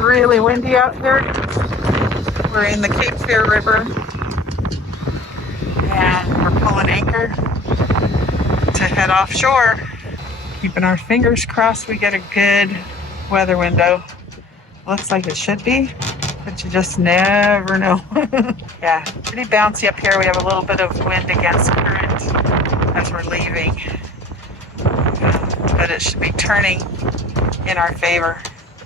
really windy out here. We're in the Cape Fear River and we're pulling anchor to head offshore. Keeping our fingers crossed we get a good weather window. Looks like it should be, but you just never know. Yeah, pretty bouncy up here. We have a little bit of wind against current as we're leaving, but it should be turning in our favor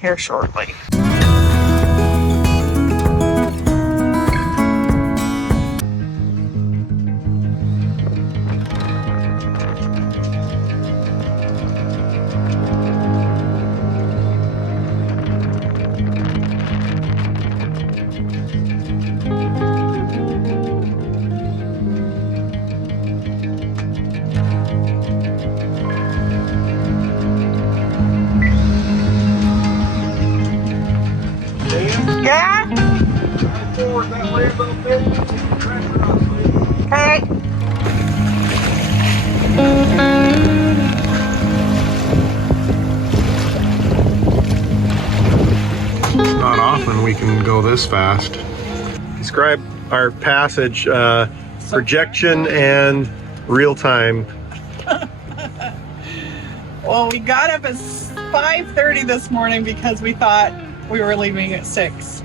here shortly. Yeah? Okay. It's not often we can go this fast. Describe our passage, projection and real time. Well, we got up at 5:30 this morning because we thought we were leaving at 6.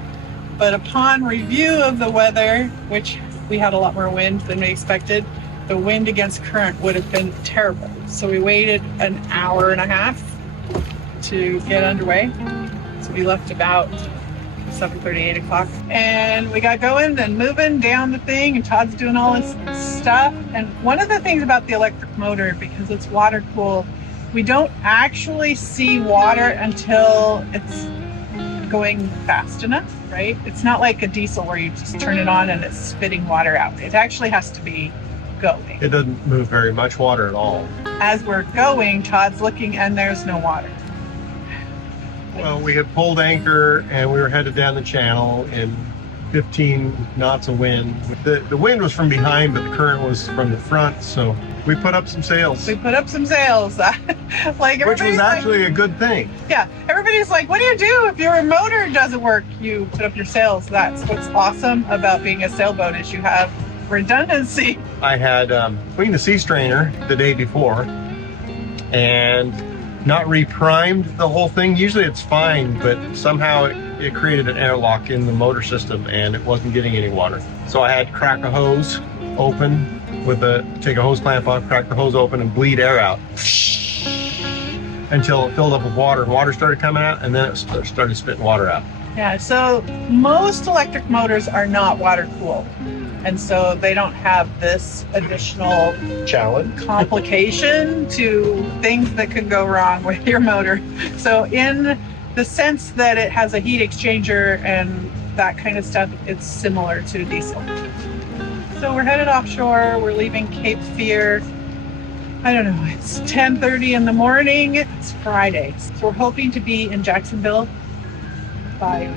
But upon review of the weather, which we had a lot more wind than we expected, the wind against current would have been terrible. So we waited an hour and a half to get underway. So we left about 7:30, 8 o'clock. And we got going and moving down the thing, and Todd's doing all this stuff. And one of the things about the electric motor, because it's water cooled, we don't actually see water until it's going fast enough, right? It's not like a diesel where you just turn it on and it's spitting water out. It actually has to be going. It doesn't move very much water at all. As we're going, Todd's looking and there's no water. Well, we had pulled anchor and we were headed down the channel in 15 knots of wind. The wind was from behind, but the current was from the front, so we put up some sails. We put up some sails. Like, which was actually a good thing. Yeah, everybody's like, what do you do if your motor doesn't work? You put up your sails. That's what's awesome about being a sailboat, is you have redundancy. I had cleaned the sea strainer the day before and not reprimed the whole thing. Usually it's fine, but somehow it created an airlock in the motor system and it wasn't getting any water. So I had to crack a hose open take a hose clamp off, crack the hose open and bleed air out until it filled up with water. Water started coming out and then it started spitting water out. Yeah, so most electric motors are not water cooled. And so they don't have this additional challenge, complication to things that could go wrong with your motor. So in the sense that it has a heat exchanger and that kind of stuff, it's similar to diesel. So we're headed offshore. We're leaving Cape Fear. I don't know, it's 10:30 in the morning. It's Friday. So we're hoping to be in Jacksonville by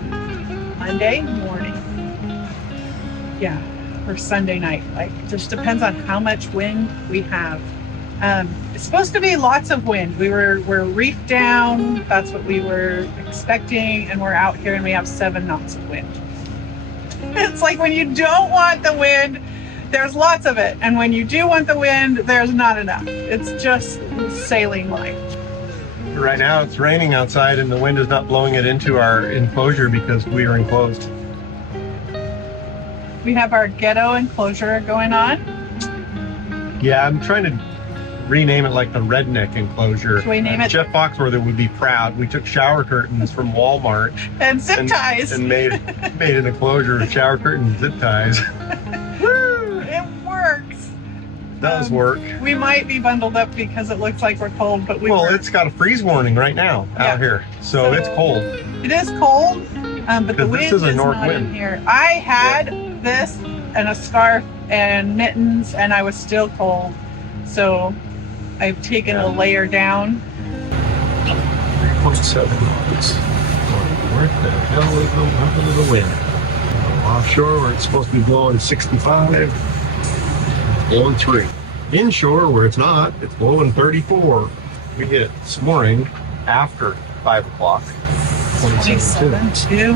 Monday morning. Yeah. Or Sunday night. Like, just depends on how much wind we have. It's supposed to be lots of wind. We're reefed down. That's what we were expecting, and we're out here and we have 7 knots of wind. It's like when you don't want the wind, there's lots of it, and when you do want the wind, there's not enough. It's just sailing life. Right now it's raining outside and the wind is not blowing it into our enclosure because we are enclosed. We have our ghetto enclosure going on. Yeah, I'm trying to rename it like the redneck enclosure. Should we name it? Jeff Foxworthy would be proud. We took shower curtains from Walmart and zip ties and made an enclosure of shower curtains and zip ties. Woo! It works. Does work. We might be bundled up because it looks like we're cold, but it's got a freeze warning right now out here, so it's cold. It is cold, but the wind is north not wind in here. I had this and a scarf and mittens, and I was still cold, so I've taken a layer down. 3.7 knots. Where the hell is the wind? Offshore, where it's supposed to be blowing 65, blowing 3. Inshore, where it's not, it's blowing 34. We hit it this morning after 5 o'clock. 27 too.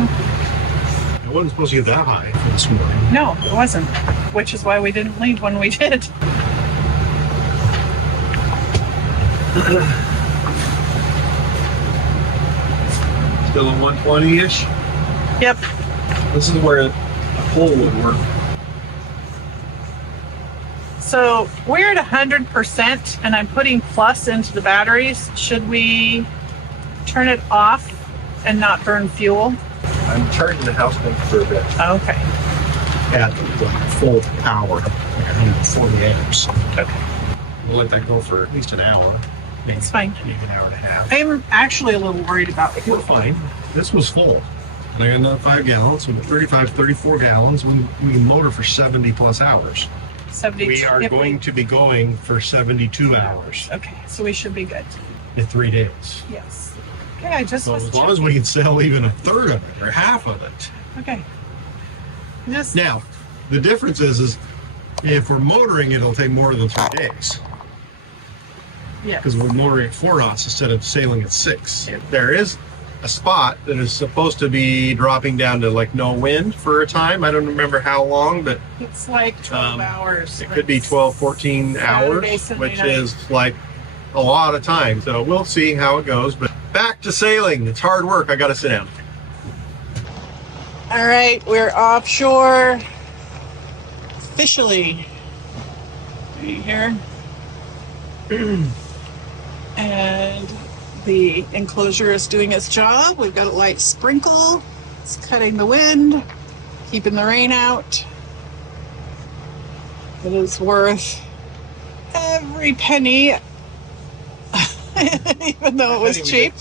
It wasn't supposed to get that high for this morning. No, it wasn't. Which is why we didn't leave when we did. Still a 120-ish. Yep. This is where a pole would work. So we're at 100% and I'm putting plus into the batteries. Should we turn it off and not burn fuel? I'm charging the house bank for a bit Okay. at full power, like 140 amps. Okay. We'll let that go for at least an hour. Maybe, It's fine. maybe an hour and a half. I'm actually a little worried about We're fuel. fine. This was full. And I got another 5 gallons, so 35, 34 gallons. We can motor for 70 plus hours. 72. We are Yep, going to be going for 72 hours Okay, so we should be good. in 3 days. Yes. Okay, I just So was as long as we can sell even a third of it or half of it. Okay. Just Now, the difference is if we're motoring, it'll take more than 3 days yeah. because we're motoring at 4 knots instead of sailing at 6. There is a spot that is supposed to be dropping down to like no wind for a time. I don't remember how long, but It's like 12 hours. it could be 12, 14 Saturday, hours, Sunday which night. is like a lot of time. So we'll see how it goes. But back to sailing. It's hard work. I got to sit down. All right, we're offshore officially. Right here. And the enclosure is doing its job. We've got a light sprinkle. It's cutting the wind, keeping the rain out. It is worth every penny, even though it was cheap,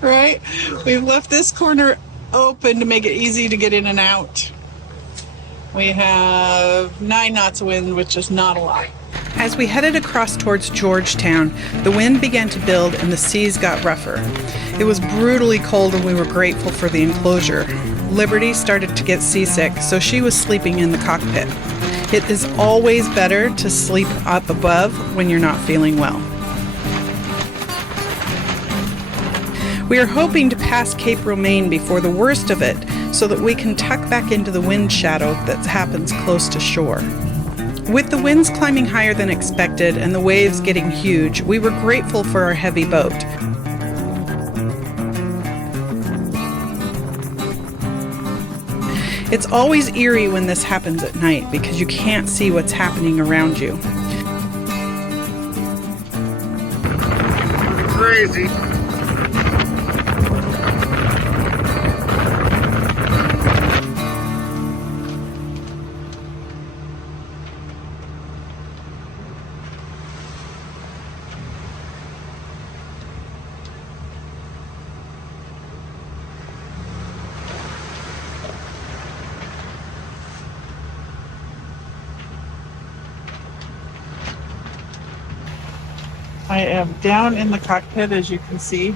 right? We've left this corner open to make it easy to get in and out. We have 9 knots of wind, which is not a lot. As we headed across towards Georgetown, the wind began to build and the seas got rougher. It was brutally cold and we were grateful for the enclosure. Liberty started to get seasick, so she was sleeping in the cockpit. It is always better to sleep up above when you're not feeling well. We are hoping to pass Cape Romaine before the worst of it so that we can tuck back into the wind shadow that happens close to shore. With the winds climbing higher than expected and the waves getting huge, we were grateful for our heavy boat. It's always eerie when this happens at night because you can't see what's happening around you. Crazy. I am down in the cockpit, as you can see,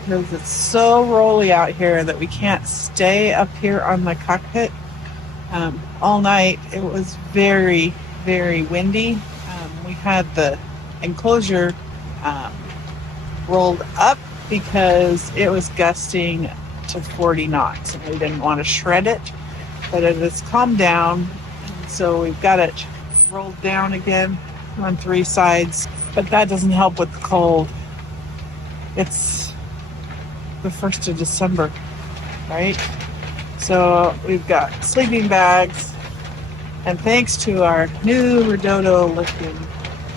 because it's so rolly out here that we can't stay up here on the cockpit all night. It was very, very windy. We had the enclosure rolled up because it was gusting to 40 knots, and we didn't want to shred it, but it has calmed down, so we've got it rolled down again on 3 sides. But that doesn't help with the cold. It's the 1st of December, right? So we've got sleeping bags, and thanks to our new Redodo lithium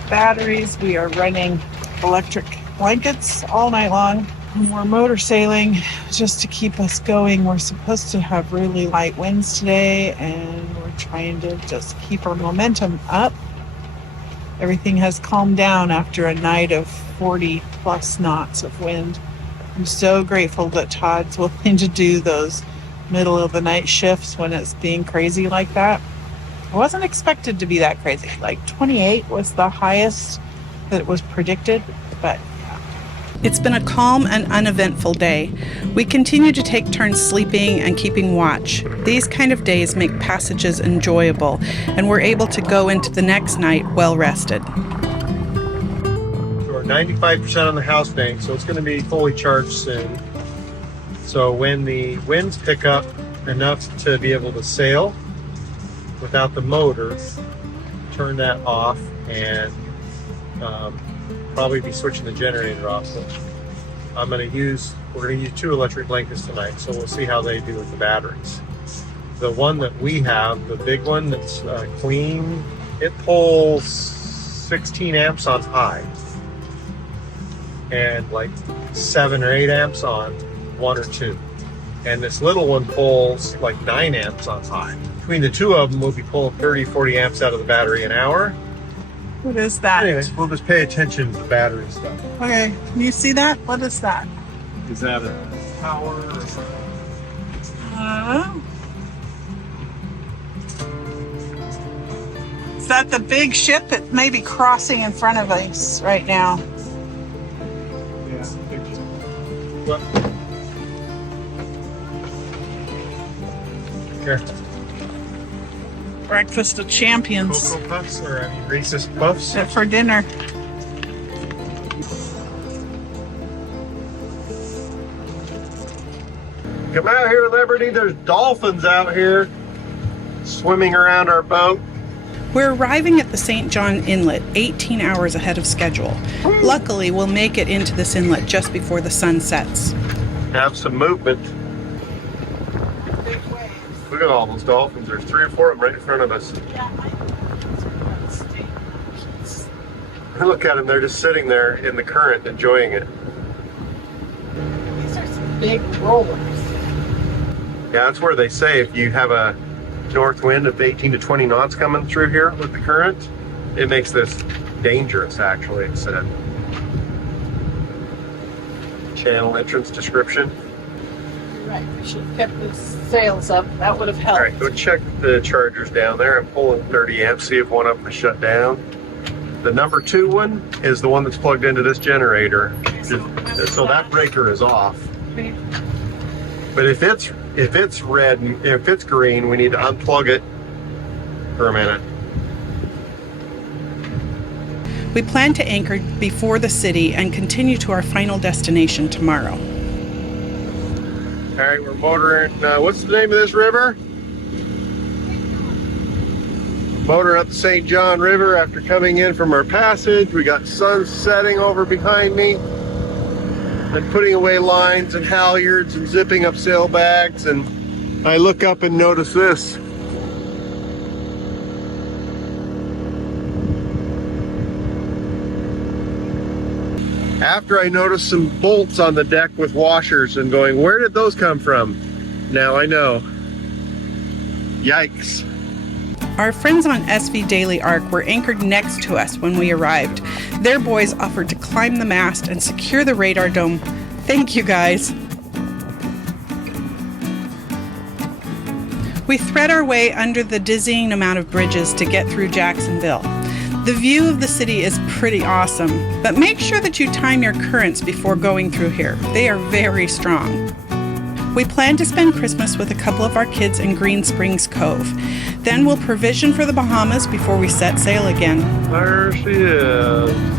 batteries, we are running electric blankets all night long. And we're motor sailing just to keep us going. We're supposed to have really light winds today, and we're trying to just keep our momentum up. Everything has calmed down after a night of 40 plus knots of wind. I'm so grateful that Todd's willing to do those middle of the night shifts when it's being crazy like that. I wasn't expected to be that crazy. Like 28 was the highest that was predicted, but yeah. It's been a calm and uneventful day. We continue to take turns sleeping and keeping watch. These kind of days make passages enjoyable, and we're able to go into the next night well rested. So we're 95% on the house bank, so it's going to be fully charged soon. So when the winds pick up enough to be able to sail without the motor, turn that off and probably be switching the generator off. So we're going to use 2 electric blankets tonight, so we'll see how they do with the batteries. The one that we have, the big one that's clean, it pulls 16 amps on high and like 7 or 8 amps on 1 or 2. And this little one pulls like 9 amps on high. Between the two of them, we'll be pulling 30, 40 amps out of the battery an hour. What is that? Anyways, we'll just pay attention to the battery stuff. Okay, can you see that? What is that? Is that a power or Is that the big ship that may be crossing in front of us right now? Yeah. What? Here. Breakfast of Champions. Cocoa Puffs or Reese's Puffs? For dinner. Come out here, Liberty. There's dolphins out here swimming around our boat. We're arriving at the St. John Inlet 18 hours ahead of schedule. Luckily, we'll make it into this inlet just before the sun sets. Have some movement. Look at all those dolphins. There's 3 or 4 of them right in front of us. Look at them. They're just sitting there in the current, enjoying it. These are some big rollers. Yeah, that's where they say if you have a north wind of 18 to 20 knots coming through here with the current, it makes this dangerous, actually, it said. Channel entrance description. Right, we should have kept the sails up. That would have helped. All right, go check the chargers down there. I'm pulling 30 amps, see if one of them is shut down. The number 2 one is the one that's plugged into this generator. So that breaker is off. Okay. But if it's red, if it's green, we need to unplug it for a minute. We plan to anchor before the city and continue to our final destination tomorrow. All right, we're motoring. What's the name of this river? Motoring up the St. John River after coming in from our passage. We got sun setting over behind me. And putting away lines and halyards and zipping up sailbags. And I look up and notice this. After I noticed some bolts on the deck with washers and going, where did those come from? Now I know. Yikes. Our friends on SV Daily Ark were anchored next to us when we arrived. Their boys offered to climb the mast and secure the radar dome. Thank you, guys. We thread our way under the dizzying amount of bridges to get through Jacksonville. The view of the city is pretty awesome, but make sure that you time your currents before going through here. They are very strong. We plan to spend Christmas with a couple of our kids in Green Springs Cove. Then we'll provision for the Bahamas before we set sail again. There she is.